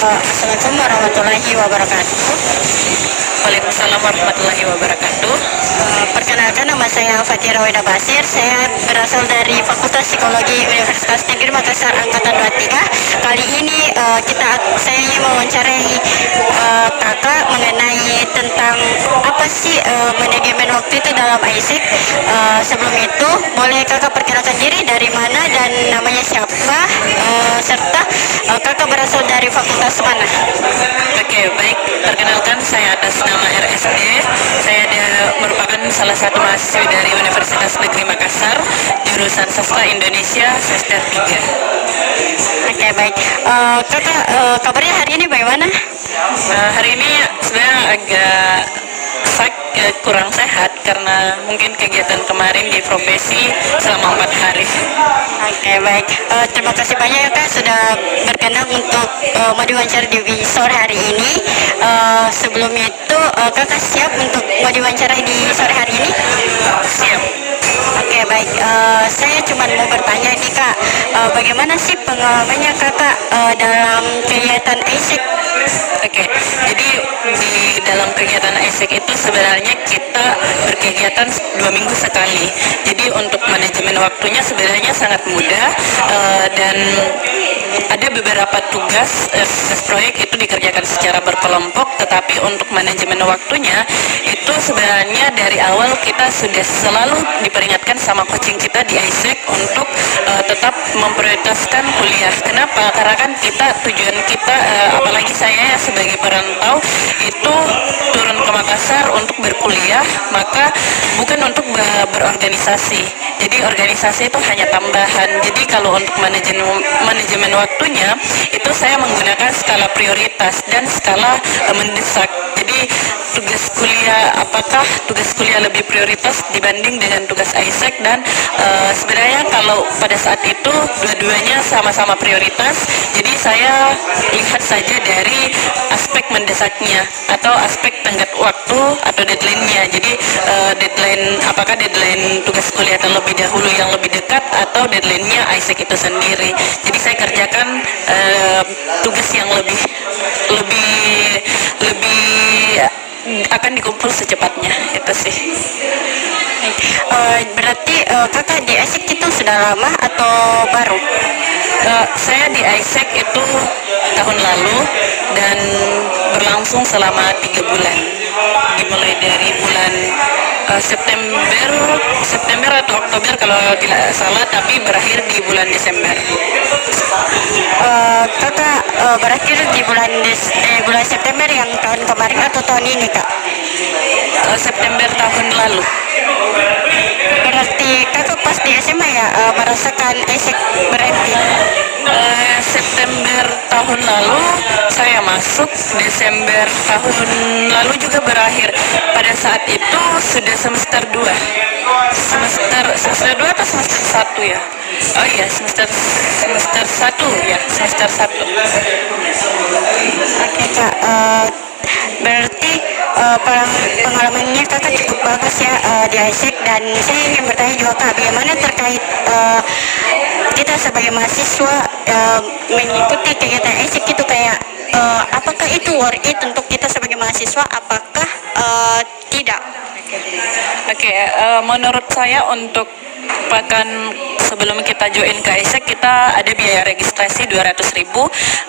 Assalamualaikum warahmatullahi wabarakatuh. Waalaikumsalam warahmatullahi wabarakatuh. Perkenalkan, nama saya Fatira Weda Basir. Saya berasal dari Fakultas Psikologi Universitas Negeri Makassar Angkatan 23. Kali ini saya ingin mewawancarai kakak mengenai tentang apa sih manajemen waktu itu dalam AIESEC. Sebelum itu, boleh kakak perkenalkan diri, dari mana dan namanya siapa, serta kakak berasal dari fakultas mana? Oke, baik. Perkenalkan, saya atas nama RSD. Saya merupakan salah satu mahasiswi dari Universitas Negeri Makassar, jurusan Sastra Indonesia semester 3. Oke, baik. Kakak, kabarnya hari ini bagaimana? Hari ini sebenarnya agak kurang sehat karena mungkin kegiatan kemarin di profesi selama 4 hari. Oke, baik. Terima kasih banyak ya Kak sudah berkenan untuk mau diwawancara di sore hari ini. Sebelum itu, Kakak siap untuk mau diwawancarai di sore hari ini? Siap. Oke, baik. Saya cuma mau bertanya nih Kak, bagaimana sih pengalamannya Kakak dalam kegiatan AIESEC? Oke, jadi di dalam kegiatan AIESEC itu sebenarnya kita berkegiatan 2 minggu sekali. Jadi untuk manajemen waktunya sebenarnya sangat mudah, dan ada beberapa tugas proyek itu dikerjakan secara berkelompok, tetapi untuk manajemen waktunya itu sebenarnya dari awal kita sudah selalu diperingatkan sama coaching kita di AIESEC untuk tetap memprioritaskan kuliah. Kenapa? Karena kan tujuan kita, apalagi saya sebagai perantau itu turun ke Makassar untuk berkuliah, maka bukan untuk berorganisasi. Jadi organisasi itu hanya tambahan. Jadi kalau untuk manajemen waktunya itu saya menggunakan skala prioritas dan skala mendesak. Jadi apakah tugas kuliah lebih prioritas dibanding dengan tugas AIESEC, dan sebenarnya kalau pada saat itu dua-duanya sama-sama prioritas. Jadi saya lihat saja dari aspek mendesaknya atau aspek tenggat waktu atau deadline-nya. Jadi apakah deadline tugas kuliah terlebih dahulu yang lebih dekat atau deadline-nya AIESEC itu sendiri. Jadi saya kerjakan tugas yang lebih akan dikumpul secepatnya, itu sih. Berarti kakak di AIESEC itu sudah lama atau baru? Saya di AIESEC itu tahun lalu dan berlangsung selama 3 bulan, dimulai dari bulan September atau Oktober kalau tidak salah, tapi berakhir di bulan Desember. Kakak berakhir di bulan September yang tahun kemarin atau tahun ini Kak? September tahun lalu. Berarti kakak pas di SMA ya merasakan AIESEC berhenti? September tahun lalu saya masuk, Desember tahun lalu juga berakhir. Pada saat itu sudah semester 2 atau semester 1 ya? Oh iya, semester 1 ya, semester 1. Oke Kak, berarti pengalamannya kakak cukup bagus ya di AIESEC, dan saya ingin bertanya juga Kak, bagaimana terkait kita sebagai mahasiswa mengikuti kegiatan AIESEC itu, kayak apakah itu worth it untuk kita sebagai mahasiswa, apakah tidak? Oke, menurut saya untuk sebelum kita join ke AIESEC kita ada biaya registrasi 200.000.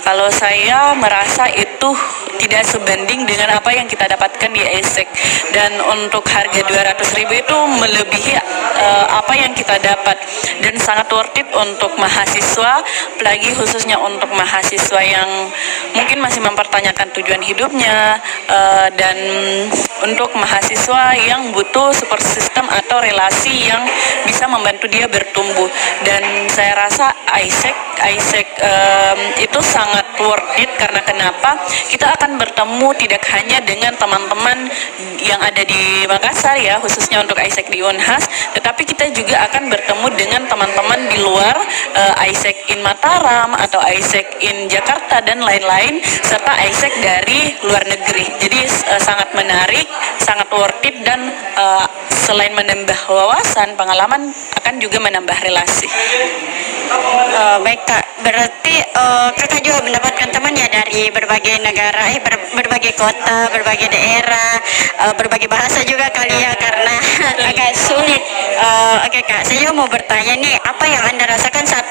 Kalau saya merasa itu tidak sebanding dengan apa yang kita dapatkan di AIESEC, dan untuk harga 200.000 itu melebihi apa yang kita dapat, dan sangat worth it untuk mahasiswa, apalagi khususnya untuk mahasiswa yang mungkin masih mempertanyakan tujuan hidupnya, dan untuk mahasiswa yang butuh support system atau relasi yang bisa membantu dia bertumbuh. Dan saya rasa AIESEC itu sangat worth it, karena kenapa? Kita akan bertemu tidak hanya dengan teman-teman yang ada di Makassar ya, khususnya untuk AIESEC di UNHAS, tetapi kita juga akan bertemu dengan teman-teman di luar, AIESEC in Mataram atau AIESEC in Jakarta dan lain-lain, serta AIESEC dari luar negeri. Jadi sangat menarik, sangat worth it, dan selain menambah wawasan, pengalaman akan juga menambah relasi. Baik Kak, berarti Kakak juga mendapatkan teman ya dari berbagai negara, berbagai kota, berbagai daerah, berbagai bahasa juga kali ya karena agak sulit. Oke Kak, saya juga mau bertanya nih, apa yang Anda rasakan saat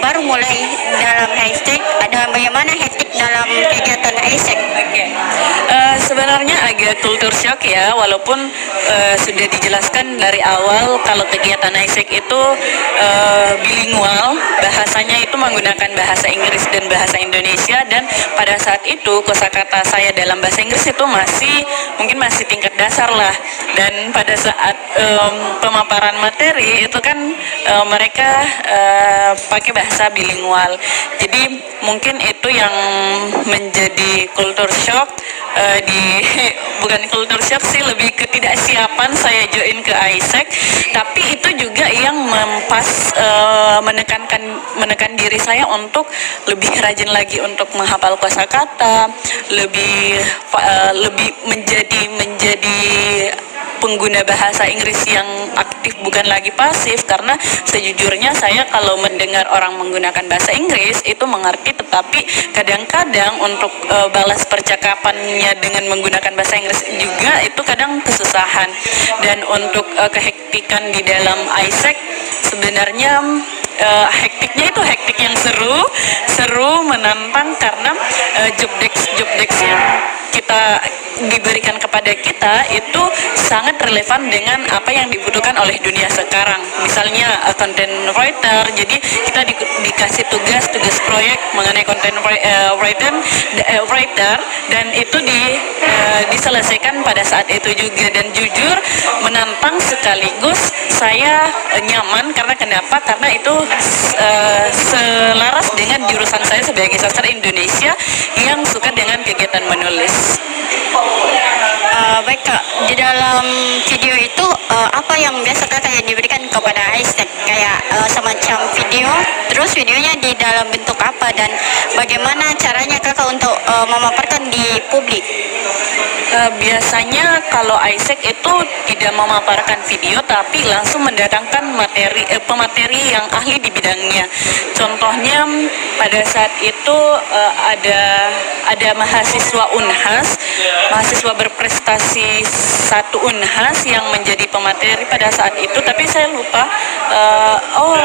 baru mulai dalam hashtag, ada bagaimana hektik dalam kegiatan hashtag? Oke. Sebenarnya agak culture shock ya, walaupun sudah dijelaskan dari awal kalau kegiatan ISEC itu bilingual, bahasanya itu menggunakan bahasa Inggris dan bahasa Indonesia, dan pada saat itu kosakata saya dalam bahasa Inggris itu mungkin masih tingkat dasar lah, dan pada saat pemaparan materi itu kan mereka pakai bahasa bilingual, jadi mungkin itu yang menjadi culture shock. Bukan culture shock sih, lebih ketidaksiapan saya join ke ISEC, tapi itu juga yang menekan diri saya untuk lebih rajin lagi untuk menghafal kosakata, lebih menjadi pengguna bahasa Inggris yang aktif, bukan lagi pasif, karena sejujurnya saya kalau mendengar orang menggunakan bahasa Inggris itu mengerti, tetapi kadang-kadang untuk balas percakapannya dengan menggunakan bahasa Inggris juga itu kadang kesusahan. Dan untuk kehektikan di dalam ISEC sebenarnya hektiknya itu hektik yang seru, menantang, karena job desk yang kita diberikan kepada kita itu sangat relevan dengan apa yang dibutuhkan oleh dunia sekarang. Misalnya content writer, jadi kita dikasih tugas proyek mengenai content writer, dan itu diselesaikan pada saat itu juga, dan jujur menantang sekaligus saya nyaman. Karena kenapa? Karena itu selaras dengan jurusan saya sebagai sastra Indonesia yang suka dengan kegiatan menulis. Baik Kak, di dalam video itu apa yang biasa Kakak yang diberikan kepada ISEC? Kayak semacam video, terus videonya di dalam bentuk apa dan bagaimana caranya Kakak untuk memaparkan di publik? Biasanya kalau ISEC itu tidak memaparkan video, tapi langsung mendatangkan pemateri yang ahli di bidangnya. Contohnya pada saat itu ada mahasiswa UNHAS, mahasiswa berprestasi satu UNHAS yang menjadi pemateri pada saat itu, tapi saya lupa.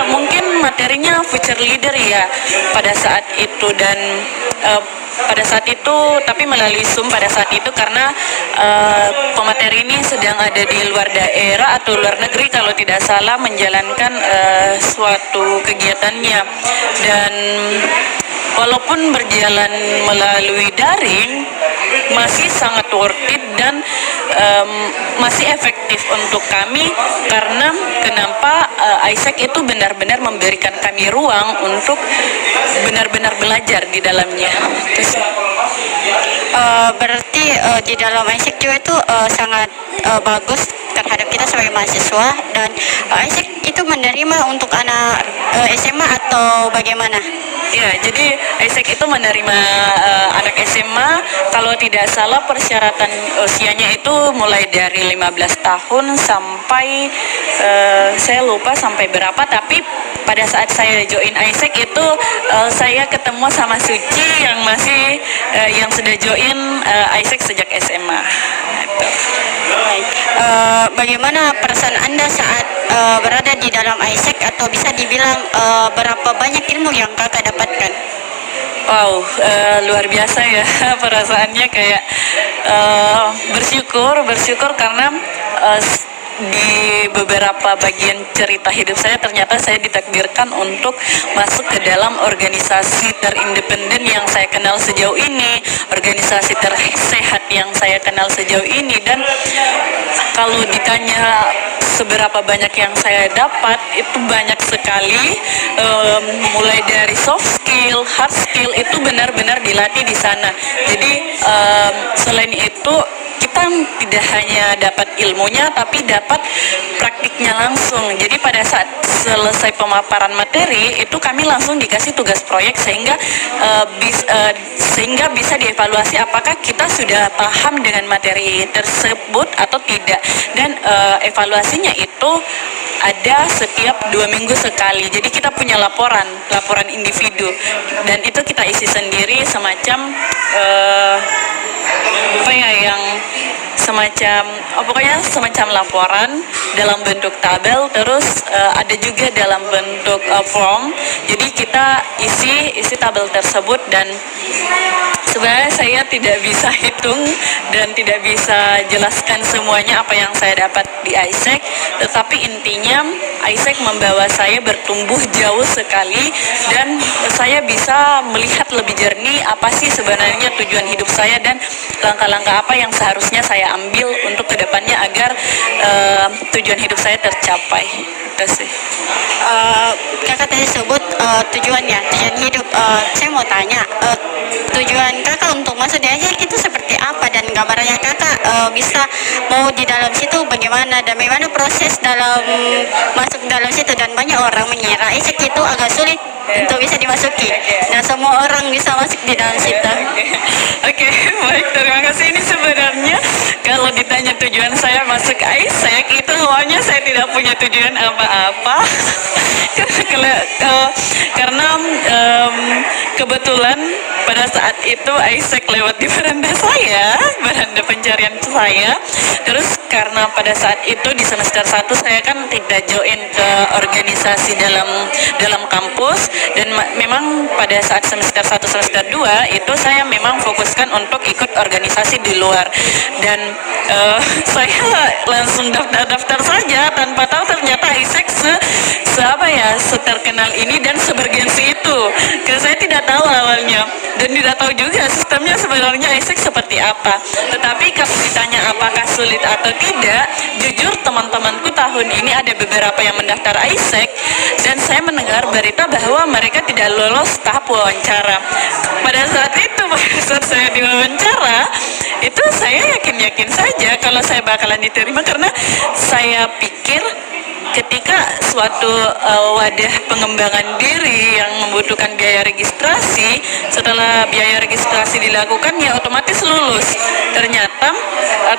Mungkin materinya future leader ya pada saat itu, dan pada saat itu, tapi melalui Zoom pada saat itu, karena pemateri ini sedang ada di luar daerah atau luar negeri kalau tidak salah menjalankan suatu kegiatannya. Dan walaupun berjalan melalui daring, masih sangat worth it dan masih efektif untuk kami, karena kenapa ISEC itu benar-benar memberikan kami ruang untuk benar-benar belajar di dalamnya. Berarti di dalam ISEC juga itu sangat bagus terhadap kita sebagai mahasiswa, dan ISEC itu menerima untuk anak SMA atau bagaimana? Ya, jadi ISEC itu menerima anak SMA, kalau tidak salah persyaratan usianya itu mulai dari 15 tahun sampai saya lupa sampai berapa, tapi pada saat saya join ISEC itu saya ketemu sama Suci yang sudah join ISEC sejak SMA. Bagaimana perasaan Anda saat berada di dalam ISEC, atau bisa dibilang berapa banyak ilmu yang Kakak dapatkan? Wow, luar biasa ya perasaannya, kayak bersyukur karena di beberapa bagian cerita hidup saya ternyata saya ditakdirkan untuk masuk ke dalam organisasi terindependen yang saya kenal sejauh ini, organisasi tersehat yang saya kenal sejauh ini. Dan kalau ditanya seberapa banyak yang saya dapat, itu banyak sekali, mulai dari soft skill, hard skill, itu benar-benar dilatih di sana. Jadi selain itu kita tidak hanya dapat ilmunya, tapi dapat praktiknya langsung. Jadi pada saat selesai pemaparan materi itu kami langsung dikasih tugas proyek, sehingga bisa dievaluasi apakah kita sudah paham dengan materi tersebut atau tidak. Dan evaluasinya itu ada setiap 2 minggu sekali. Jadi kita punya laporan individu, dan itu kita isi sendiri semacam apa ya, yang semacam pokoknya semacam laporan dalam bentuk tabel, terus ada juga dalam bentuk form. Jadi kita isi tabel tersebut, dan sebenarnya saya tidak bisa hitung dan tidak bisa jelaskan semuanya apa yang saya dapat di AIESEC, tetapi intinya AIESEC membawa saya bertumbuh jauh sekali, dan saya bisa melihat lebih jernih apa sih sebenarnya tujuan hidup saya dan langkah-langkah apa yang seharusnya saya ambil untuk kedepannya agar tujuan hidup saya tercapai. Itu sih. Kakak tadi sebut tujuan hidup. Saya mau tanya, tujuan kakak untuk masuk di AIESEC itu seperti apa, dan gambarannya kakak bisa mau di dalam situ bagaimana, dan bagaimana proses dalam masuk dalam situ. Dan banyak orang mengira AIESEC itu agak sulit untuk bisa dimasuki, dan semua orang bisa masuk di dalam situ. Oke, baik, terima kasih. Ini sebenarnya kalau ditanya tujuan saya masuk AIESEC, itu awalnya saya tidak punya tujuan apa-apa. Karena kebetulan pada saat itu AIESEC lewat di beranda pencarian saya. Terus karena pada saat itu di semester 1 saya kan tidak join ke organisasi dalam kampus, dan memang pada saat semester 1 semester 2 itu saya memang fokuskan untuk ikut organisasi di luar, dan saya langsung daftar saja tanpa tahu ternyata AIESEC seterkenal ini dan sebergensi itu. Karena saya tidak tahu awalnya, dan tidak tahu juga sistemnya sebenarnya AIESEC seperti apa. Tetapi kalau ditanya apakah sulit atau tidak, jujur teman-temanku tahun ini ada beberapa yang mendaftar AIESEC, dan saya mendengar berita bahwa mereka tidak lolos tahap wawancara. Pada saat saya diwawancara, itu saya yakin saja kalau saya bakalan diterima, karena saya pikir ketika suatu wadah pengembangan diri yang membutuhkan biaya registrasi, setelah biaya registrasi dilakukan ya otomatis lulus. Ternyata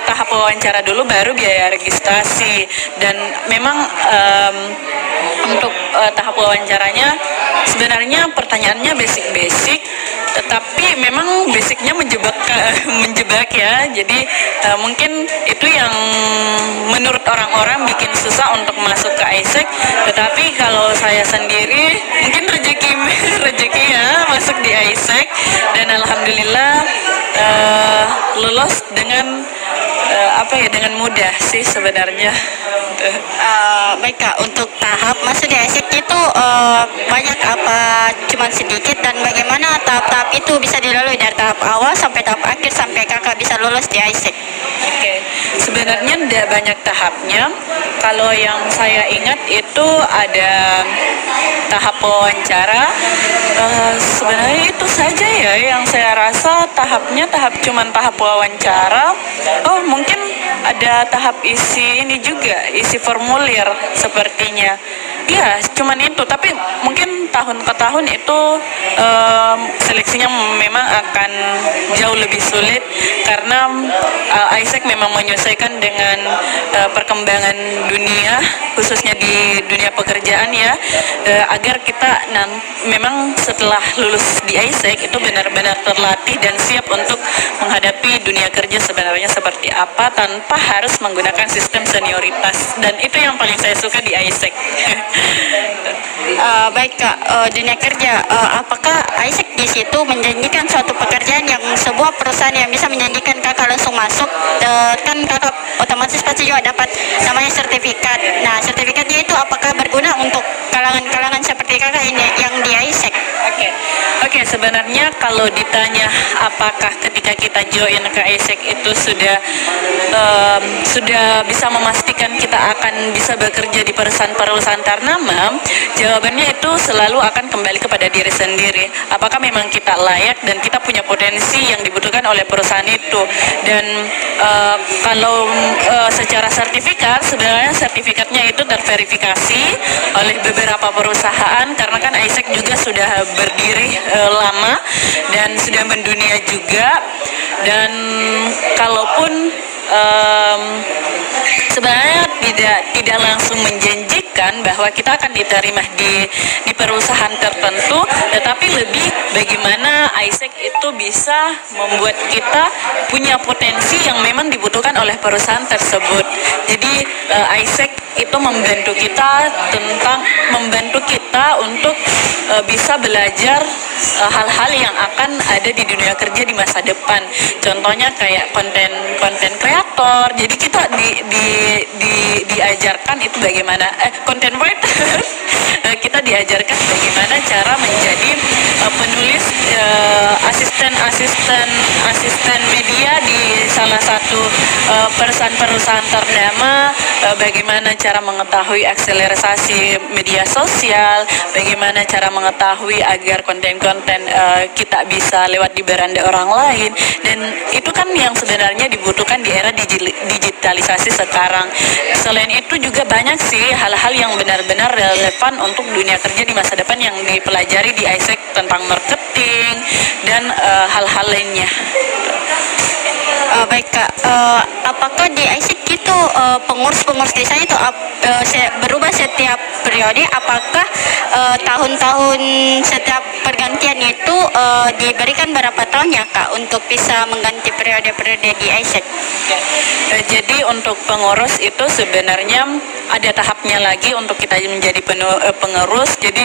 tahap wawancara dulu baru biaya registrasi, dan memang untuk tahap wawancaranya sebenarnya pertanyaannya basic, tetapi memang basicnya menjebak ya. Jadi mungkin itu yang menurut orang-orang bikin susah untuk masuk ke AIESEC. Tetapi kalau saya sendiri mungkin rezeki ya masuk di AIESEC, dan alhamdulillah lulus dengan dengan mudah sih sebenarnya. Baik Kak, untuk tahap masuk di AIESEC itu banyak apa cuman sedikit, dan bagaimana tahap-tahap itu bisa dilalui dari tahap awal sampai tahap akhir sampai kakak bisa lulus di AIESEC? Oke, sebenarnya tidak banyak tahapnya. Kalau yang saya ingat itu ada tahap wawancara. Sebenarnya itu saja ya yang saya rasa cuman tahap wawancara. Oh, mungkin ada tahap isi formulir sepertinya. Ya, cuman itu. Tapi mungkin tahun ke tahun itu seleksinya memang akan jauh lebih sulit, karena AIESEC memang menyesuaikan dengan perkembangan dunia, khususnya di dunia pekerjaan ya, agar kita memang setelah lulus di AIESEC itu benar-benar terlatih dan siap untuk menghadapi dunia kerja sebenarnya seperti apa tanpa harus menggunakan sistem senioritas, dan itu yang paling saya suka di AIESEC. Baik Kak, dunia kerja, apakah AIESEC di situ menjanjikan suatu pekerjaan yang sebuah perusahaan yang bisa menjanjikan kakak langsung masuk, kan kakak otomatis pasti juga dapat namanya sertifikat. Nah, sertifikatnya itu apakah berguna untuk kalangan seperti kakak ini yang di AIESEC? Oke, sebenarnya kalau ditanya apakah ketika kita join ke AIESEC itu sudah bisa memastikan kita akan bisa bekerja di perusahaan ternama, jawabannya itu selalu akan kembali kepada diri sendiri. Apakah memang kita layak dan kita punya potensi yang dibutuhkan oleh perusahaan itu. Dan kalau secara sertifikat, sebenarnya sertifikatnya itu terverifikasi oleh beberapa perusahaan, karena kan AIESEC juga sudah berdiri lama dan sudah mendunia juga. Dan kalaupun em, sebenarnya tidak langsung menjanjikan bahwa kita akan diterima di perusahaan tertentu, tetapi lebih bagaimana ISEC itu bisa membuat kita punya potensi yang memang dibutuhkan oleh perusahaan tersebut. Jadi ISEC itu membantu kita untuk bisa belajar hal-hal yang akan ada di dunia kerja di masa depan. Contohnya kayak konten kreator. Jadi kita diajarkan itu bagaimana content writer. Kita diajarkan bagaimana cara menjadi penulis asisten media di salah satu perusahaan ternama, bagaimana cara mengetahui akselerasi media sosial, bagaimana cara mengetahui agar konten-konten kita bisa lewat di beranda orang lain, dan itu kan yang sebenarnya dibutuhkan di era digitalisasi sekarang. Selain itu juga banyak sih hal-hal yang benar-benar relevan untuk dunia kerja di masa depan yang dipelajari di ISEC tentang marketing dan hal-hal lainnya. Baik Kak, apakah di ISEC itu pengurus-pengurus desanya itu berubah setiap periode? Apakah tahun-tahun setiap pergantian itu diberikan berapa tahun ya Kak untuk bisa mengganti periode-periode di ISEC? Jadi untuk pengurus itu sebenarnya ada tahapnya lagi untuk kita menjadi pengurus. Jadi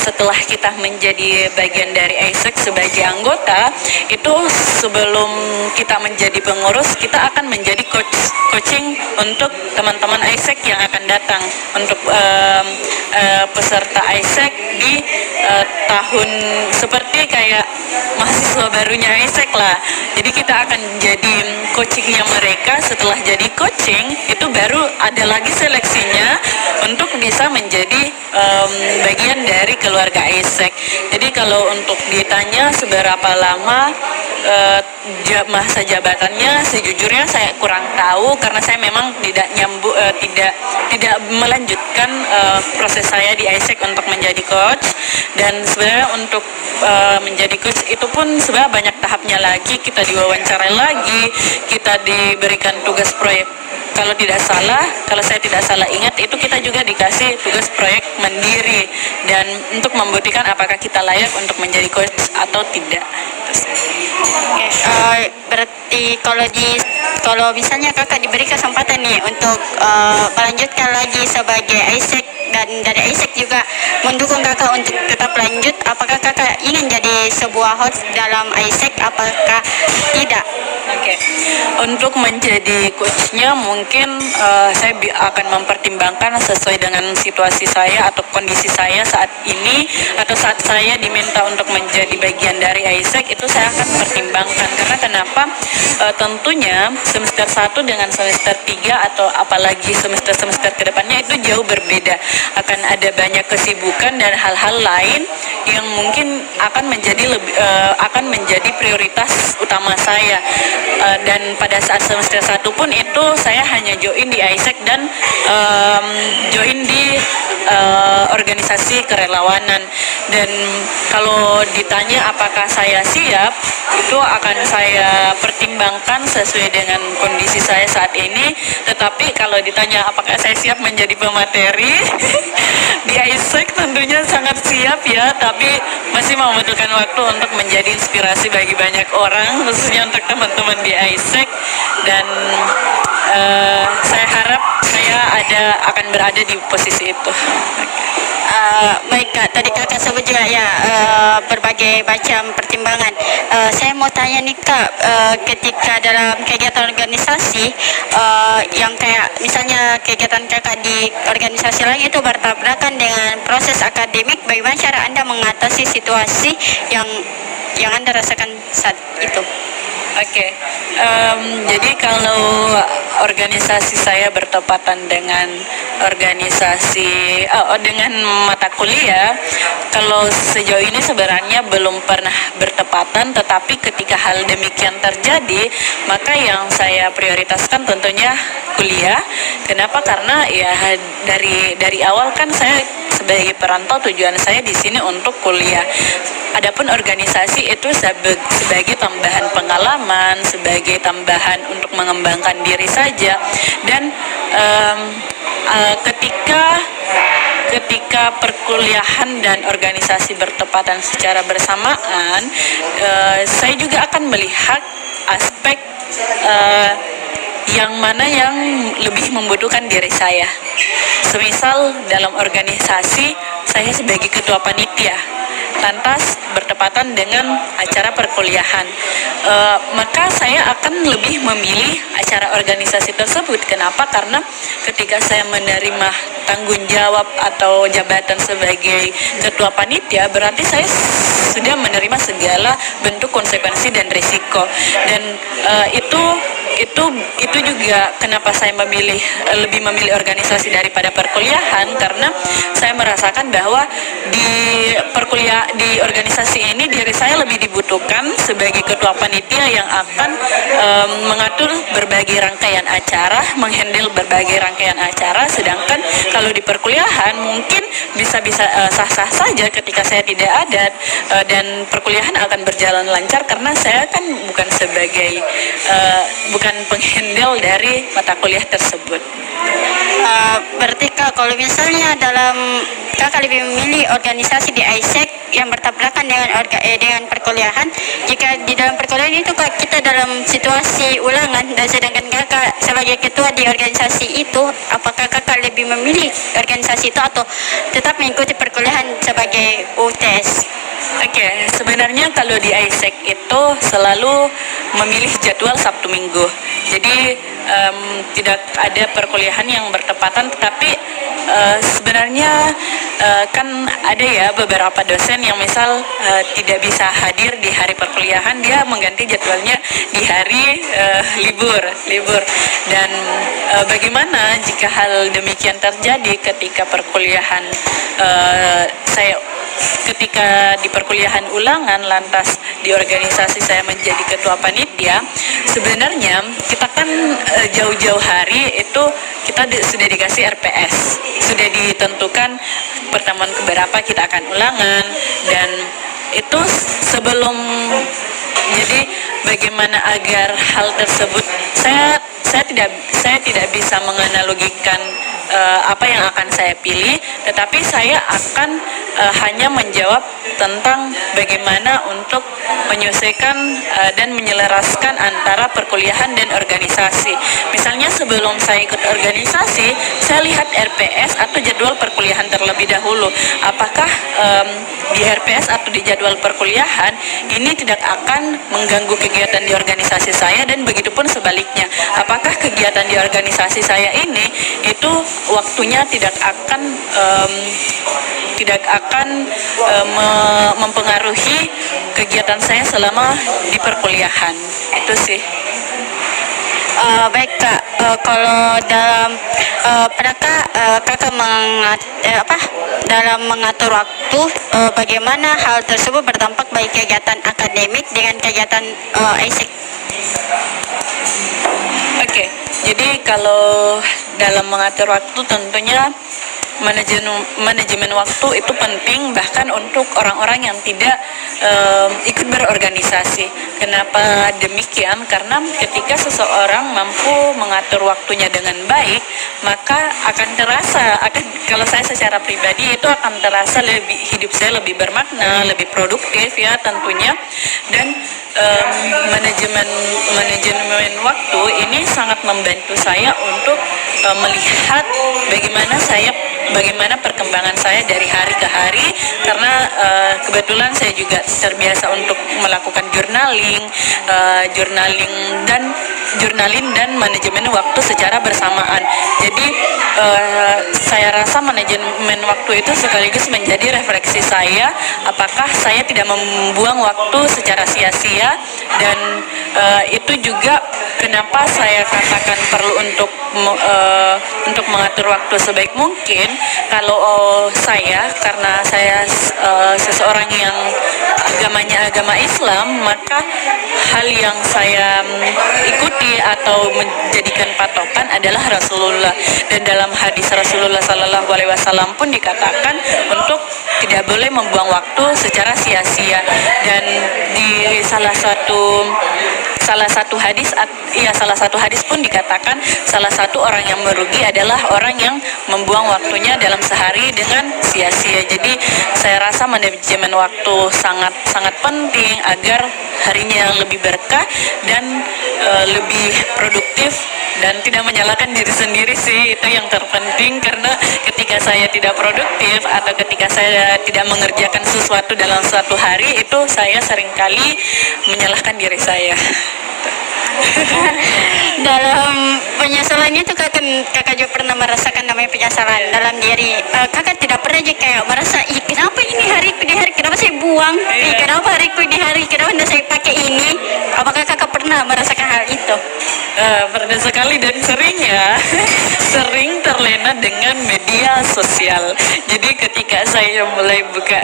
setelah kita menjadi bagian dari ISEC sebagai anggota, itu sebelum kita menjadi pengurus, kita akan menjadi coaching untuk teman-teman ISEC yang akan datang, untuk peserta ISEC di tahun seperti kayak mahasiswa barunya ISEC lah. Jadi kita akan jadi coachingnya mereka. Setelah jadi coaching itu baru ada lagi seleksinya untuk bisa menjadi bagian dari keluarga ISEC. Jadi kalau untuk ditanya seberapa lama masa jabatannya, sejujurnya saya kurang tahu karena saya memang tidak melanjutkan proses saya di ISEC untuk menjadi coach. Dan sebenarnya untuk menjadi coach itu pun sebenarnya banyak tahapnya lagi. Kita diwawancarai lagi, kita diberikan tugas proyek. Kalau saya tidak salah ingat, itu kita juga dikasih tugas proyek mandiri dan untuk membuktikan apakah kita layak untuk menjadi coach atau tidak. Berarti kalau misalnya kakak diberi kesempatan nih untuk melanjutkan lagi sebagai ISEC, dan dari ISEC juga mendukung kakak untuk tetap lanjut, apakah kakak ingin jadi sebuah host dalam ISEC? Apakah tidak? Oke. Untuk menjadi coachnya mungkin saya akan mempertimbangkan sesuai dengan situasi saya atau kondisi saya saat ini, atau saat saya diminta untuk menjadi bagian dari ISEC, itu saya akan pertimbangkan. Karena kenapa? Tentunya semester 1 dengan semester 3 atau apalagi semester-semester kedepannya itu jauh berbeda. Akan ada banyak kesibukan dan hal-hal lain yang mungkin akan menjadi prioritas utama saya. Dan pada saat semester 1 pun itu saya hanya join di ISEC dan join di organisasi kerelawanan. Dan kalau ditanya apakah saya siap, itu akan saya pertimbangkan sesuai dengan kondisi saya saat ini. Tetapi kalau ditanya apakah saya siap menjadi pemateri di ISEC, tentunya sangat siap ya, tapi masih membutuhkan waktu untuk menjadi inspirasi bagi banyak orang, khususnya untuk teman-teman di ISEC. Dan saya harap saya akan berada di posisi itu. Baik Kak, tadi kakak sebut juga ya berbagai macam pertimbangan. Saya mau tanya nih Kak, ketika dalam kegiatan organisasi yang kayak misalnya kegiatan kakak di organisasi lain itu bertabrakan dengan proses akademik, bagaimana cara Anda mengatasi situasi yang Anda rasakan saat itu? Oke. Jadi kalau organisasi saya bertepatan dengan dengan mata kuliah, kalau sejauh ini sebenarnya belum pernah bertepatan, tetapi ketika hal demikian terjadi, maka yang saya prioritaskan tentunya kuliah. Kenapa? Karena ya dari awal kan saya sebagai perantau tujuan saya di sini untuk kuliah. Adapun organisasi itu sebagai tambahan pengalaman, sebagai tambahan untuk mengembangkan diri saja. Dan ketika perkuliahan dan organisasi bertepatan secara bersamaan, saya juga akan melihat aspek yang mana yang lebih membutuhkan diri saya. Semisal dalam organisasi saya sebagai ketua panitia, lantas bertepatan dengan acara perkuliahan, maka saya akan lebih memilih acara organisasi tersebut. Kenapa? Karena ketika saya menerima tanggung jawab atau jabatan sebagai ketua panitia, berarti saya sudah menerima segala bentuk konsekuensi dan risiko. Dan itu juga kenapa saya lebih memilih organisasi daripada perkuliahan, karena saya merasakan bahwa di organisasi ini diri saya lebih dibutuhkan sebagai ketua panitia yang akan mengatur berbagai rangkaian acara, menghandle berbagai rangkaian acara. Sedangkan kalau di perkuliahan mungkin bisa-bisa sah-sah saja ketika saya tidak ada, dan perkuliahan akan berjalan lancar karena saya kan bukan penghandle dari mata kuliah tersebut. Berarti Kak, kalau misalnya Kakak lebih memilih organisasi di ISEC yang bertabrakan dengan perkuliahan, jika di dalam perkuliahan itu Kak, kita dalam situasi ulangan, dan sedangkan Kakak sebagai ketua di organisasi itu, apakah Kakak lebih memilih organisasi itu atau tetap mengikuti perkuliahan sebagai UTS? Oke, sebenarnya kalau di ISEC itu selalu memilih jadwal Sabtu Minggu. Jadi tidak ada perkuliahan yang bertepatan, tetapi sebenarnya kan ada ya beberapa dosen yang misal tidak bisa hadir di hari perkuliahan, dia mengganti jadwalnya di hari libur. Dan bagaimana jika hal demikian terjadi ketika perkuliahan ketika di perkuliahan ulangan, lantas di organisasi saya menjadi ketua panitia, sebenarnya kita kan jauh-jauh hari itu kita sudah dikasih RPS, sudah ditentukan pertemuan keberapa kita akan ulangan, dan itu jadi bagaimana agar hal tersebut, saya tidak bisa menganalogikan apa yang akan saya pilih, tetapi saya akan hanya menjawab tentang bagaimana untuk menyelesaikan dan menyelaraskan antara perkuliahan dan organisasi. Misalnya sebelum saya ikut organisasi, saya lihat RPS atau jadwal perkuliahan terlebih dahulu. Apakah di RPS atau di jadwal perkuliahan ini tidak akan mengganggu kegiatan di organisasi saya, dan begitupun sebaliknya. Apakah kegiatan di organisasi saya ini itu waktunya tidak akan mempengaruhi kegiatan saya selama di perkuliahan. Itu sih. Baik Kak, kalau pernahkah Kakak dalam mengatur waktu, bagaimana hal tersebut berdampak baik kegiatan akademik dengan kegiatan ISEC? Oke, jadi kalau dalam mengatur waktu tentunya manajemen waktu itu penting, bahkan untuk orang-orang yang tidak ikut berorganisasi. Kenapa demikian? Karena ketika seseorang mampu mengatur waktunya dengan baik, maka kalau saya secara pribadi itu akan terasa hidup saya lebih bermakna, lebih produktif ya tentunya. Dan manajemen waktu ini sangat membantu saya untuk melihat bagaimana perkembangan saya dari hari ke hari, karena kebetulan saya juga terbiasa untuk melakukan journaling dan manajemen waktu secara bersamaan. Jadi saya rasa manajemen waktu itu sekaligus menjadi refleksi saya, apakah saya tidak membuang waktu secara sia-sia dan itu juga kenapa saya katakan perlu untuk mengatur waktu sebaik mungkin. Kalau saya, karena saya seseorang yang agamanya agama Islam, maka hal yang saya ikuti atau menjadikan patokan adalah Rasulullah. Dan dalam hadis Rasulullah Sallallahu Alaihi Wasallam pun dikatakan untuk tidak boleh membuang waktu secara sia-sia. Dan di salah satu hadis pun dikatakan salah satu orang yang merugi adalah orang yang membuang waktunya dalam sehari dengan sia-sia. Jadi saya rasa manajemen waktu sangat penting agar harinya lebih berkah dan lebih produktif, dan tidak menyalahkan diri sendiri sih, itu yang terpenting. Karena ketika saya tidak produktif atau ketika saya tidak mengerjakan sesuatu dalam suatu hari, itu saya seringkali menyalahkan diri saya. Dalam penyesalan itu kakak juga pernah merasakan namanya penyesalan dalam diri. Kakak tidak pernah aja kayak merasa, ih kenapa ini hariku di hari, kenapa saya buang, kenapa hariku di hari, kenapa tidak saya pakai ini. Apakah kakak pernah merasakan hal itu? Pernah sekali, dan sering ya. Sering terlena dengan media sosial. Jadi ketika saya mulai buka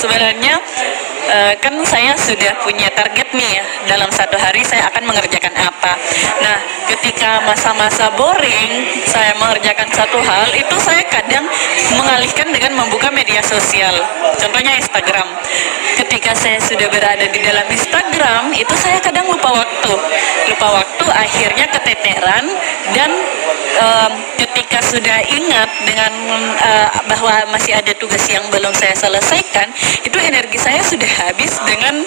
sebenarnya kan saya sudah punya target nih ya, dalam satu hari saya akan mengerjakan apa. Nah, ketika masa-masa boring saya mengerjakan satu hal, itu saya kadang mengalihkan dengan membuka media sosial, contohnya Instagram. Ketika saya sudah berada di dalam Instagram, itu saya kadang lupa waktu, akhirnya keteteran. Dan ketika sudah ingat dengan bahwa masih ada tugas yang belum saya selesaikan, itu energi saya sudah habis dengan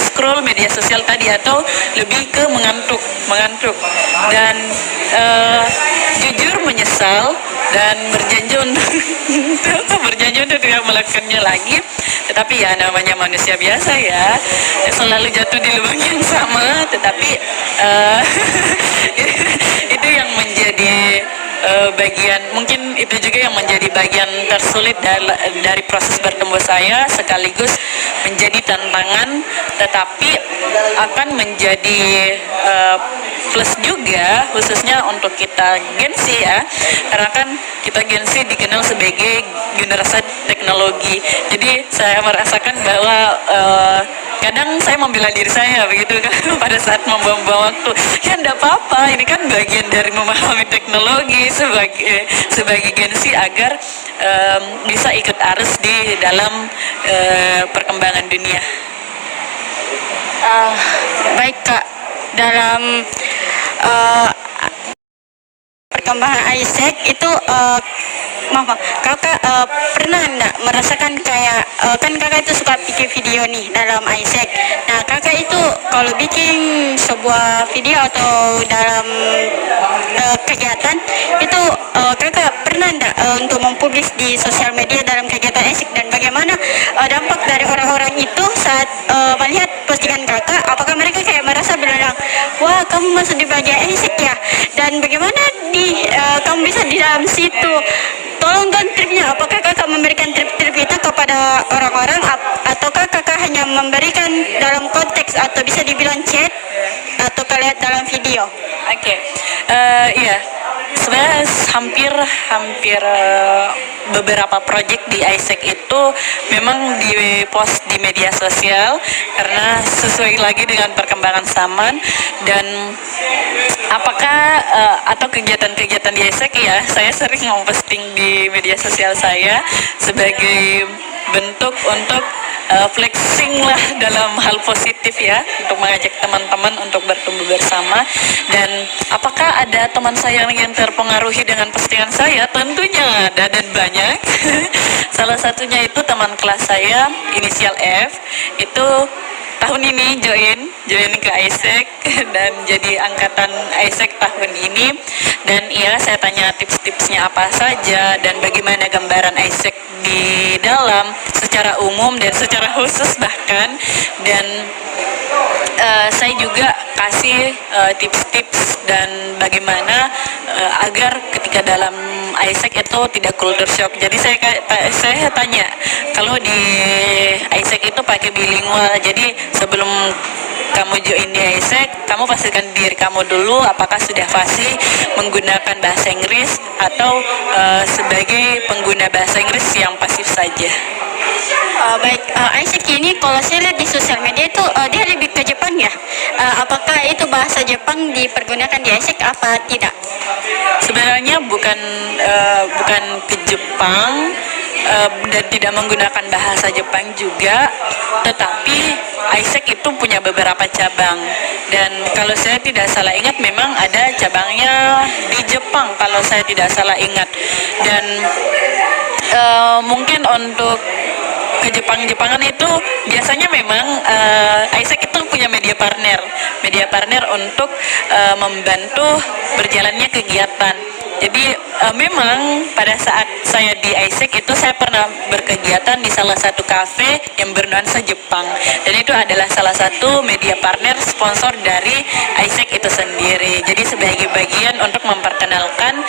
scroll media sosial tadi, atau lebih ke mengantuk. Dan jujur menyesal dan berjanji untuk tidak melakukannya lagi. Tetapi ya namanya manusia biasa ya, selalu jatuh di lubang yang sama. Tetapi itu yang menjadi bagian, mungkin itu juga yang menjadi bagian tersulit dari proses bertumbuh saya, sekaligus menjadi tantangan, tetapi akan menjadi plus juga, khususnya untuk kita Gen Z ya, karena kan kita Gen Z dikenal sebagai generasi teknologi. Jadi saya merasakan bahwa kadang saya membela diri saya begitu kan pada saat membuang waktu. Ya enggak apa-apa, ini kan bagian dari memahami teknologi sebagai Gen Z agar bisa ikut arus di dalam perkembangan dunia. Baik kak, dalam perkembangan Isaac itu kakak pernah enggak merasakan kayak kan kakak itu suka bikin video nih dalam Isaac. Nah kakak itu kalau bikin sebuah video atau dalam kegiatan itu kakak pernah enggak untuk mempublis di sosial media dalam kegiatan Isaac, dan bagaimana dampak dari orang-orang itu saat melihat postingan kakak? Apakah mereka kayak merasa bilang, wah kamu masuk di bagian Isaac ya, dan bagaimana kamu bisa di dalam situ? Tolong dong tripnya, apakah kakak memberikan trip-trip itu kepada orang-orang, ataukah kakak hanya memberikan dalam konteks atau bisa dibilang chat atau kalian dalam video? Oke. Iya, sebenarnya hampir beberapa project di Isaac itu memang di-post di media sosial, karena sesuai lagi dengan perkembangan zaman. Dan apakah atau kegiatan-kegiatan di Isaac ya, saya sering memposting di media sosial saya sebagai bentuk untuk flexing lah dalam hal positif ya, untuk mengajak teman-teman untuk bertumbuh bersama. Dan apakah ada teman saya yang terpengaruhi dengan postingan saya? Tentunya ada, dan banyak. Salah satunya itu teman kelas saya, inisial F, itu tahun ini join ke Isaac dan jadi angkatan Isaac tahun ini. Dan iya, saya tanya tips-tipsnya apa saja dan bagaimana gambaran Isaac di dalam secara umum dan secara khusus bahkan. Dan saya juga kasih tips-tips dan bagaimana agar ketika dalam Isaac itu tidak culture shock. Jadi saya tanya, kalau di Isaac Isaac itu pakai bilingual. Jadi sebelum kamu join di Isaac, kamu pastikan diri kamu dulu apakah sudah fasih menggunakan bahasa Inggris atau sebagai pengguna bahasa Inggris yang pasif saja. Baik, Isaac ini kalau saya lihat di sosial media itu dia lebih ke Jepang ya. Apakah itu bahasa Jepang dipergunakan di Isaac apa tidak? Sebenarnya bukan ke Jepang dan tidak menggunakan bahasa Jepang juga, tetapi Isaac itu punya beberapa cabang, dan kalau saya tidak salah ingat memang ada cabangnya di Jepang kalau saya tidak salah ingat. Dan mungkin untuk ke Jepang-Jepangan itu biasanya memang Isaac itu punya media partner untuk membantu berjalannya kegiatan. Jadi memang pada saat saya di Isaac itu saya pernah berkegiatan di salah satu kafe yang bernuansa Jepang, dan itu adalah salah satu media partner sponsor dari Isaac itu sendiri. Jadi sebagai bagian untuk memperkenalkan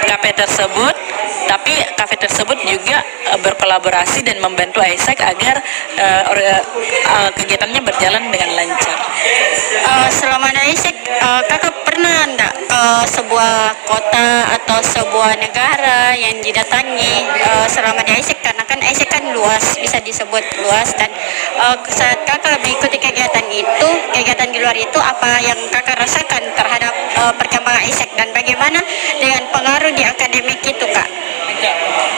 kafe tersebut, tapi kafe tersebut juga berkolaborasi dan membantu Isaac agar kegiatannya berjalan dengan lancar. Selama di Isaac, kakak pernah enggak ke sebuah kota atau sebuah negara yang didatangi selama di Isaac? Karena kan Isaac kan luas, bisa disebut luas, dan saat kakak mengikuti kegiatan itu, kegiatan di luar itu, apa yang kakak rasakan terhadap perkembangan Isaac, dan bagaimana dengan pengaruh di akademik itu, Kak?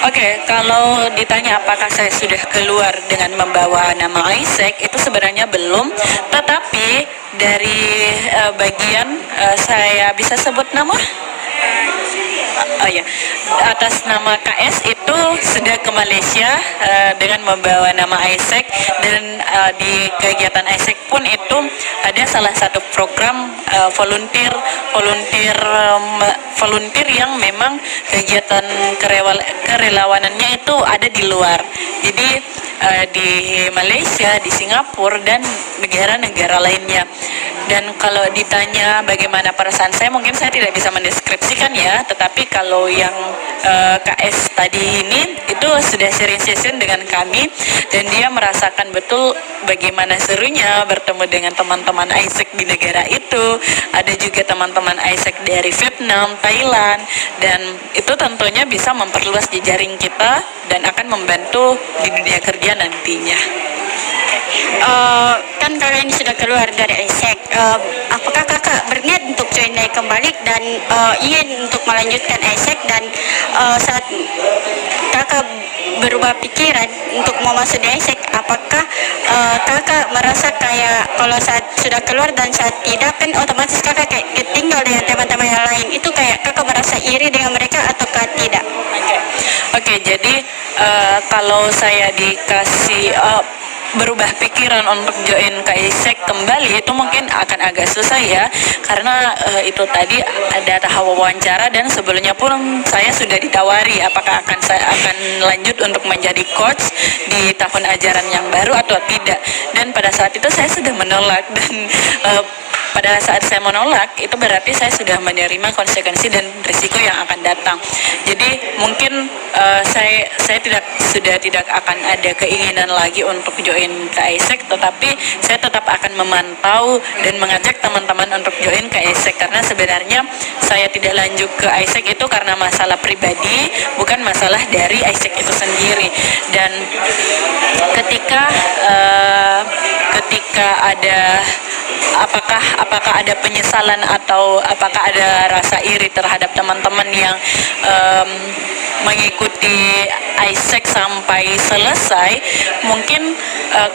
Oke, kalau ditanya apakah saya sudah keluar dengan membawa nama Isaac, itu sebenarnya belum. Tetapi dari bagian saya bisa sebut nama? Oh ya, atas nama KS itu sudah ke Malaysia dengan membawa nama Isaac, dan di kegiatan Isaac pun itu ada salah satu program volunteer yang memang kegiatan kerelawanannya itu ada di luar. Jadi di Malaysia, di Singapura, dan negara-negara lainnya. Dan kalau ditanya bagaimana perasaan saya, mungkin saya tidak bisa mendeskripsikan ya, tetapi kalau yang KS tadi ini itu sudah sharing session dengan kami, dan dia merasakan betul bagaimana serunya bertemu dengan teman-teman Isaac di negara itu. Ada juga teman-teman Isaac dari Vietnam, Thailand, dan itu tentunya bisa memperluas jejaring kita dan akan membantu di dunia kerja nantinya. Kan kakak ini sudah keluar dari Isaac, apakah kakak berniat untuk join lagi kembali dan ingin untuk melanjutkan Isaac, dan saat kakak berubah pikiran untuk mau masuk di Isaac, apakah kakak merasa kayak kalau saat sudah keluar dan saat tidak, kan otomatis kakak kayak ketinggal dengan teman-teman yang lain, itu kayak kakak merasa iri dengan mereka ataukah tidak? Oke, jadi kalau saya dikasih berubah pikiran untuk join ke Isaac kembali, itu mungkin akan agak susah ya, karena itu tadi ada tahap wawancara, dan sebelumnya pun saya sudah ditawari apakah saya akan lanjut untuk menjadi coach di tahun ajaran yang baru atau tidak. Dan pada saat itu saya sudah menolak, dan pada saat saya menolak itu berarti saya sudah menerima konsekuensi dan risiko yang akan datang. Jadi mungkin saya sudah tidak akan ada keinginan lagi untuk join ke Isaac, tetapi saya tetap akan memantau dan mengajak teman-teman untuk join ke Isaac, karena sebenarnya saya tidak lanjut ke Isaac itu karena masalah pribadi, bukan masalah dari Isaac itu sendiri. Dan ketika ada apakah ada penyesalan atau apakah ada rasa iri terhadap teman-teman yang mengikuti Isaac sampai selesai, mungkin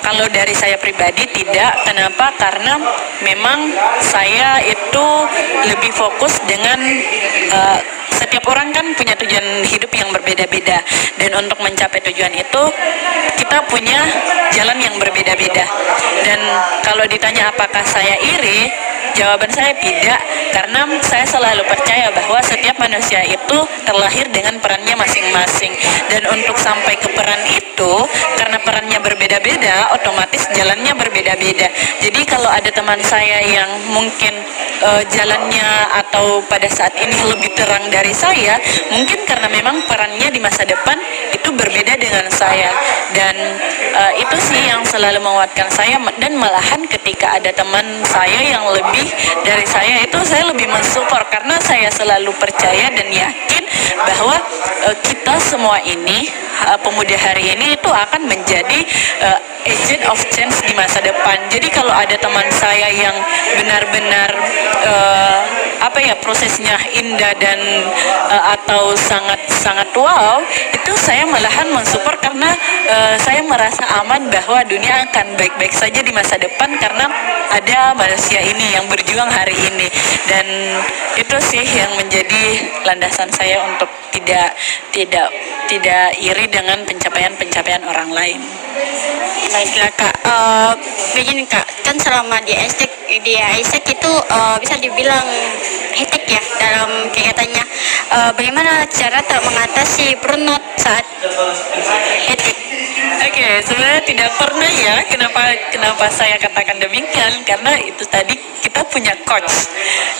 kalau dari saya pribadi tidak. Kenapa? Karena memang saya itu lebih fokus dengan setiap orang kan punya tujuan hidup yang berbeda-beda, dan untuk mencapai tujuan itu kita punya jalan yang berbeda-beda. Dan kalau ditanya apakah saya iri, jawaban saya tidak, karena saya selalu percaya bahwa setiap manusia itu terlahir dengan perannya masing-masing, dan untuk sampai ke peran itu, karena perannya berbeda-beda, otomatis jalannya berbeda-beda. Jadi kalau ada teman saya yang mungkin jalannya atau pada saat ini lebih terang dari saya, mungkin karena memang perannya di masa depan itu berbeda dengan saya. dan itu sih yang selalu menguatkan saya. Dan malahan ketika ada teman saya yang lebih dari saya, itu saya lebih mensupport karena saya selalu percaya dan yakin bahwa kita semua ini pemuda hari ini itu akan menjadi agent of change di masa depan. Jadi kalau ada teman saya yang benar-benar prosesnya indah dan atau sangat wow, itu saya malahan mensupport karena saya merasa aman bahwa dunia akan baik-baik saja di masa depan karena ada manusia ini yang berjuang hari ini. Dan itu sih yang menjadi landasan saya untuk tidak iri dengan pencapaian orang lain. Baiklah Kak, begini Kak, kan selama di AIESEC itu bisa dibilang hektik ya dalam kegiatannya. Bagaimana cara tak mengatasi burnout saat hektik? Oke, sebenarnya tidak pernah ya. Kenapa saya katakan demikian? Karena itu tadi kita punya coach.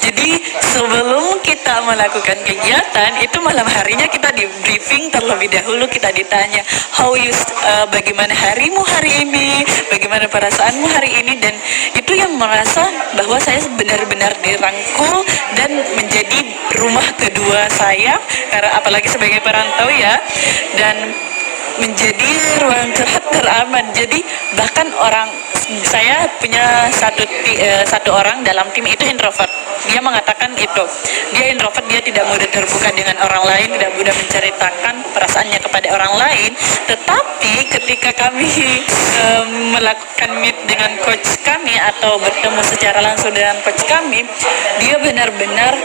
Jadi sebelum kita melakukan kegiatan itu malam harinya kita di briefing terlebih dahulu, kita ditanya bagaimana harimu hari ini, bagaimana perasaanmu hari ini, dan itu yang merasa bahwa saya benar-benar dirangkul dan menjadi rumah kedua saya, karena apalagi sebagai perantau ya, dan menjadi ruang curhat teraman. Jadi bahkan saya punya satu orang dalam tim itu introvert. Dia mengatakan itu, dia introvert, dia tidak mudah terbuka dengan orang lain, tidak mudah menceritakan perasaannya kepada orang lain. Tetapi ketika kami melakukan meet dengan coach kami atau bertemu secara langsung dengan coach kami, dia benar-benar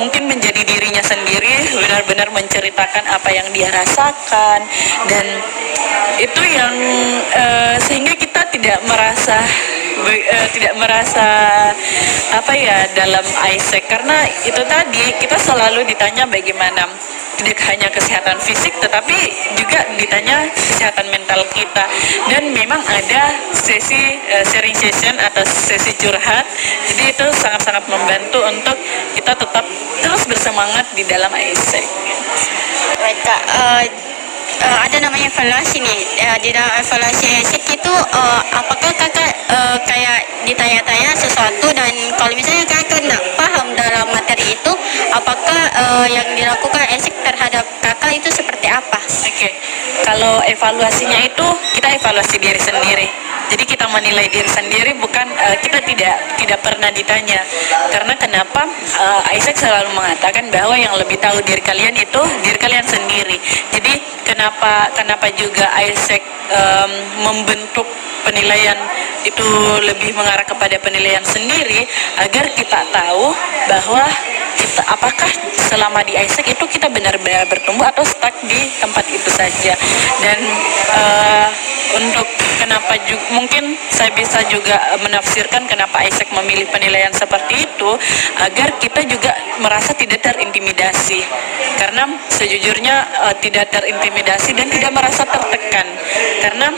mungkin menjadi dirinya sendiri, benar-benar menceritakan apa yang dia rasakan, dan itu yang sehingga kita tidak merasa dalam AIESEC, karena itu tadi kita selalu ditanya bagaimana tidak hanya kesehatan fisik tetapi juga ditanya kesehatan mental kita. Dan memang ada sesi sharing session atau sesi curhat, jadi itu sangat-sangat membantu untuk kita tetap terus bersemangat di dalam AIESEC. Baik Kak, ada namanya evaluasi nih. Di dalam evaluasi AIESEC itu apakah kakak kayak ditanya-tanya sesuatu, dan kalau misalnya kakak tidak paham dalam materi itu, apakah yang dilakukan AIESEC terhadap kakak itu seperti apa? Oke, kalau evaluasinya itu kita evaluasi diri sendiri. Jadi kita menilai diri sendiri, bukan kita tidak pernah ditanya. Karena kenapa AIESEC selalu mengatakan bahwa yang lebih tahu diri kalian itu diri kalian sendiri. Jadi kenapa juga AIESEC membentuk penilaian itu lebih mengarah kepada penilaian sendiri, agar kita tahu bahwa apakah selama di AIESEC itu kita benar-benar bertumbuh atau stuck di tempat itu saja. Dan untuk kenapa juga, mungkin saya bisa juga menafsirkan kenapa AIESEC memilih penilaian seperti itu, agar kita juga merasa tidak terintimidasi. Karena sejujurnya tidak terintimidasi dan tidak merasa tertekan, karena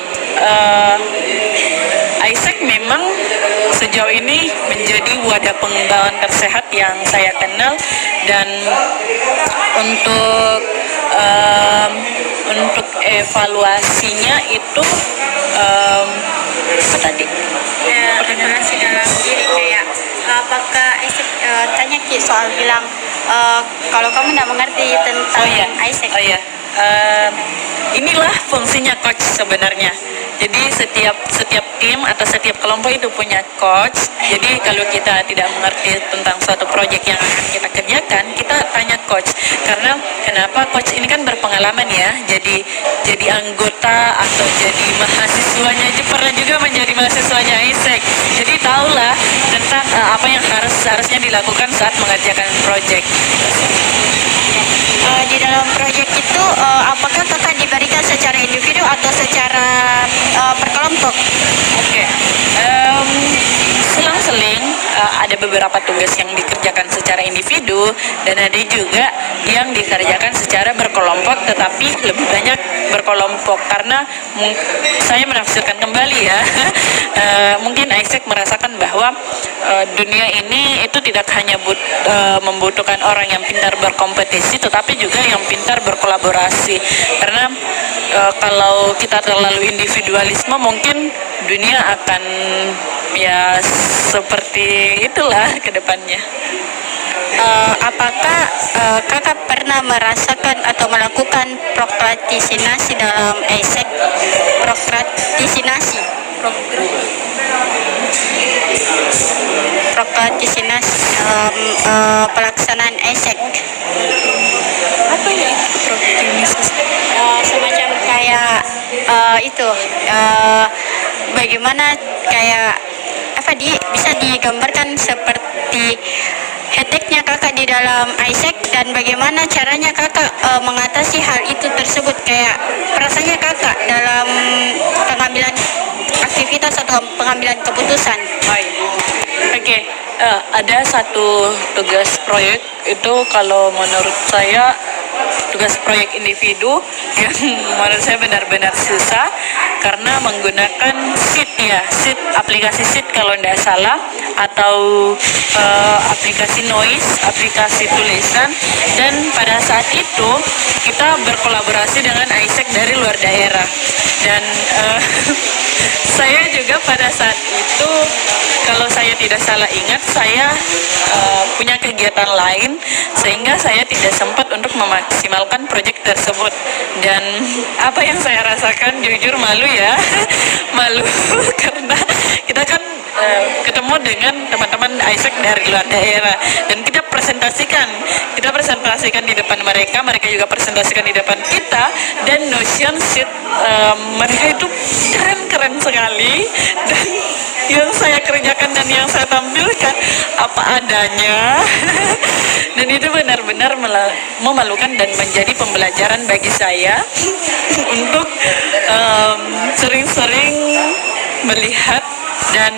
AIESEC memang sejauh ini menjadi wadah pengembangan tersehat yang saya kenal. Dan untuk evaluasinya itu apa tadi? Evaluasi dalam diri, kayak apakah AIESEC tanya Ki soal bilang kalau kamu tidak mengerti tentang AIESEC. Inilah fungsinya coach sebenarnya. Jadi setiap tim atau setiap kelompok itu punya coach. Jadi kalau kita tidak mengerti tentang suatu proyek yang akan kita kerjakan, kita tanya coach. Karena kenapa coach ini kan berpengalaman ya. Jadi anggota atau jadi mahasiswanya, pernah juga menjadi mahasiswanya AIESEC. Jadi tahulah tentang apa yang harusnya dilakukan saat mengerjakan proyek. Di dalam proyek itu apakah kakak diberikan secara individu atau secara berkelompok? Oke. Selang-seling ada beberapa tugas yang dikerjakan secara individu dan ada juga yang dikerjakan secara berkelompok, tetapi lebih banyak berkelompok karena saya menafsirkan kembali ya. Mungkin AIESEC merasakan bahwa dunia ini itu tidak hanya membutuhkan orang yang pintar berkompetisi, tetapi juga yang pintar berkolaborasi. Karena kalau kita terlalu individualisme mungkin dunia akan ya seperti itulah ke depannya. Apakah kakak pernah merasakan atau melakukan prokrastinasi dalam AIESEC? Prokrastinasi. Prokrastinasi dalam pelaksanaan AIESEC. Apa ya itu prokrastinasi? Semacam kayak itu bagaimana kayak apa bisa digambarkan seperti heteknya kakak di dalam AIESEC dan bagaimana caranya kakak mengatasi hal itu tersebut, kayak perasaannya kakak dalam pengambilan aktivitas atau pengambilan keputusan. Oke, ada satu tugas proyek itu kalau menurut saya tugas proyek individu yang menurut saya benar-benar susah karena menggunakan Sheet aplikasi Sheet kalau tidak salah, atau aplikasi noise, aplikasi tulisan. Dan pada saat itu kita berkolaborasi dengan AIESEC dari luar daerah, dan saya juga pada saat itu kalau saya tidak salah ingat saya punya kegiatan lain sehingga saya tidak sempat untuk memaksimalkan proyek tersebut. Dan apa yang saya rasakan jujur malu ya malu karena kita kan ketemu dengan teman-teman AIESEC dari luar daerah dan kita presentasikan di depan mereka juga presentasikan di depan kita, dan Notion Sheet mereka itu keren sekali, dan yang saya kerjakan dan yang saya tampilkan apa adanya dan itu benar-benar memalukan dan menjadi pembelajaran bagi saya untuk sering-sering melihat dan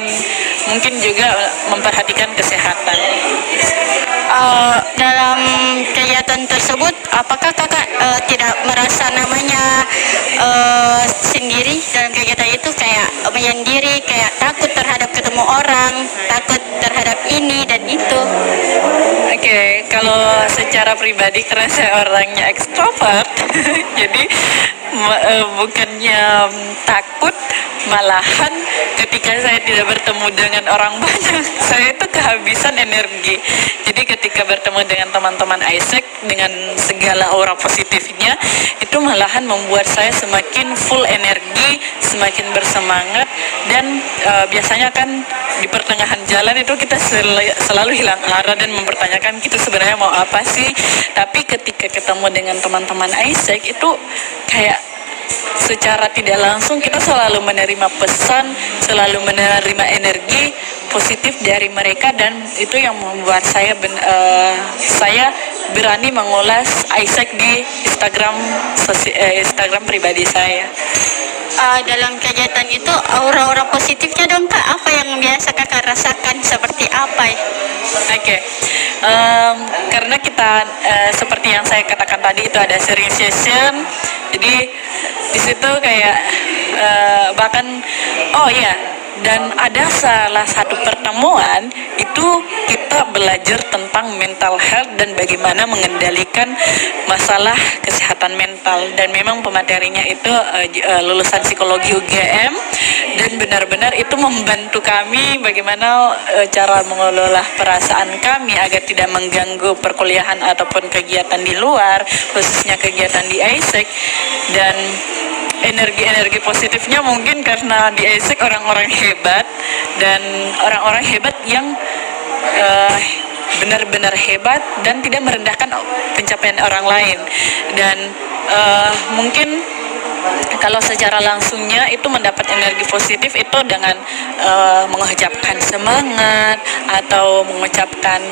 mungkin juga memperhatikan kesehatan. Dalam kegiatan tersebut, apakah kakak tidak merasa namanya sendiri dalam kegiatan itu, kayak menyendiri, kayak takut terhadap ketemu orang, takut terhadap ini dan itu? Oke, kalau secara pribadi karena saya orangnya ekstrovert, jadi bukannya takut, malahan ketika saya tidak bertemu dengan orang banyak, saya itu kehabisan energi. Jadi ketika bertemu dengan teman-teman AIESEC dengan segala aura positifnya, itu malahan membuat saya semakin full energi, semakin bersemangat, dan biasanya kan di pertengahan jalan itu kita selalu hilang arah dan mempertanyakan kita sebenarnya mau apa sih. Tapi ketika ketemu dengan teman-teman AIESEC itu kayak secara tidak langsung kita selalu menerima pesan, selalu menerima energi positif dari mereka, dan itu yang membuat saya berani mengulas AIESEC di Instagram pribadi saya. Dalam kegiatan itu aura-aura positifnya dong kak, apa yang biasa kakak rasakan, seperti apa ya? Oke, karena kita seperti yang saya katakan tadi itu ada sharing session, jadi di situ kayak bahkan dan ada salah satu pertemuan itu kita belajar tentang mental health dan bagaimana mengendalikan masalah kesehatan mental, dan memang pematerinya itu lulusan psikologi UGM, dan benar-benar itu membantu kami bagaimana cara mengelola perasaan kami agar tidak mengganggu perkuliahan ataupun kegiatan di luar, khususnya kegiatan di AIESEC. Dan energi positifnya mungkin karena di AIESEC orang-orang hebat, dan orang-orang hebat yang benar-benar hebat dan tidak merendahkan pencapaian orang lain. Dan mungkin kalau secara langsungnya itu mendapat energi positif itu dengan mengucapkan semangat atau mengucapkan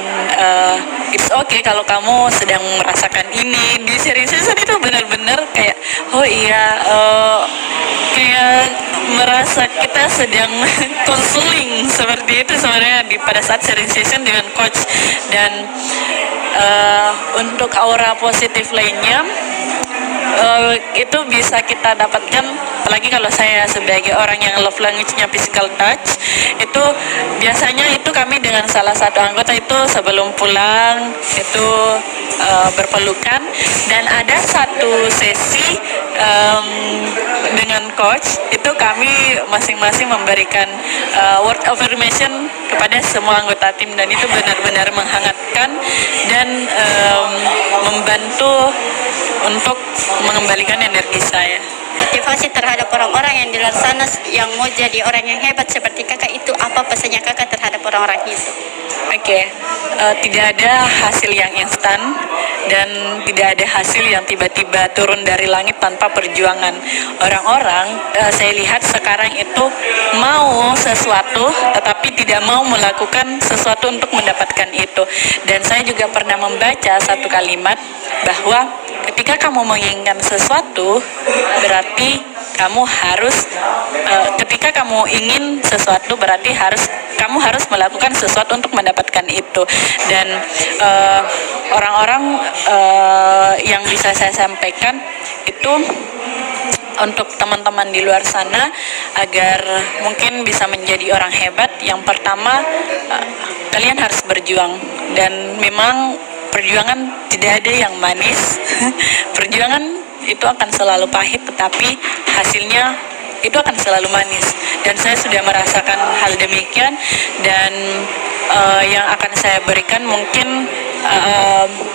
it's okay kalau kamu sedang merasakan ini. Di sharing session itu benar-benar kayak kayak merasa kita sedang konseling seperti itu sebenarnya pada saat sharing session dengan coach. Dan untuk aura positif lainnya itu bisa kita dapatkan apalagi kalau saya sebagai orang yang love language-nya physical touch, itu biasanya itu kami dengan salah satu anggota itu sebelum pulang itu berpelukan, dan ada satu sesi dengan coach itu kami masing-masing memberikan word of affirmation kepada semua anggota tim, dan itu benar-benar menghangatkan dan membantu untuk mengembalikan energi saya. Motivasi terhadap orang-orang yang di luar sana yang mau jadi orang yang hebat seperti kakak itu, apa pesannya kakak terhadap orang-orang itu? Oke, tidak ada hasil yang instan dan tidak ada hasil yang tiba-tiba turun dari langit tanpa perjuangan. Orang-orang saya lihat sekarang itu mau sesuatu tetapi tidak mau melakukan sesuatu untuk mendapatkan itu. Dan saya juga pernah membaca satu kalimat bahwa ketika kamu menginginkan sesuatu, berarti kamu harus ketika kamu ingin sesuatu berarti kamu harus melakukan sesuatu untuk mendapatkan itu. Dan orang-orang yang bisa saya sampaikan itu untuk teman-teman di luar sana agar mungkin bisa menjadi orang hebat, yang pertama kalian harus berjuang, dan memang perjuangan tidak ada yang manis. Perjuangan itu akan selalu pahit, tetapi hasilnya itu akan selalu manis. Dan saya sudah merasakan hal demikian, dan yang akan saya berikan mungkin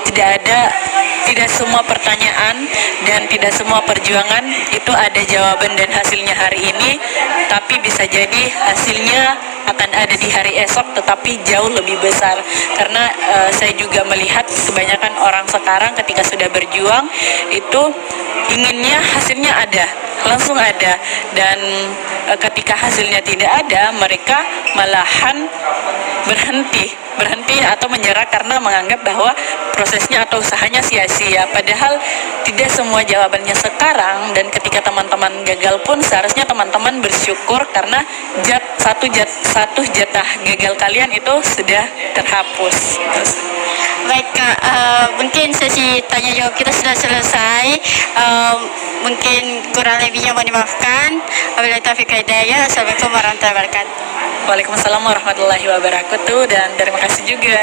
tidak semua pertanyaan dan tidak semua perjuangan itu ada jawaban dan hasilnya hari ini, tapi bisa jadi hasilnya akan ada di hari esok tetapi jauh lebih besar. Karena saya juga melihat kebanyakan orang sekarang ketika sudah berjuang itu inginnya hasilnya ada, langsung ada, dan ketika hasilnya tidak ada mereka malahan berhenti atau menyerah karena menganggap bahwa prosesnya atau usahanya sia-sia. Padahal tidak semua jawabannya sekarang, dan ketika teman-teman gagal pun seharusnya teman-teman bersyukur karena satu jatah gagal kalian itu sudah terhapus. Baik Kak, mungkin sesi tanya jawab kita sudah selesai. Mungkin kurang lebihnya mohon dimaafkan. Wabillahi taufiq wal hidayah. Assalamualaikum warahmatullahi wabarakatuh. Waalaikumsalam warahmatullahi wabarakatuh, dan terima kasih juga.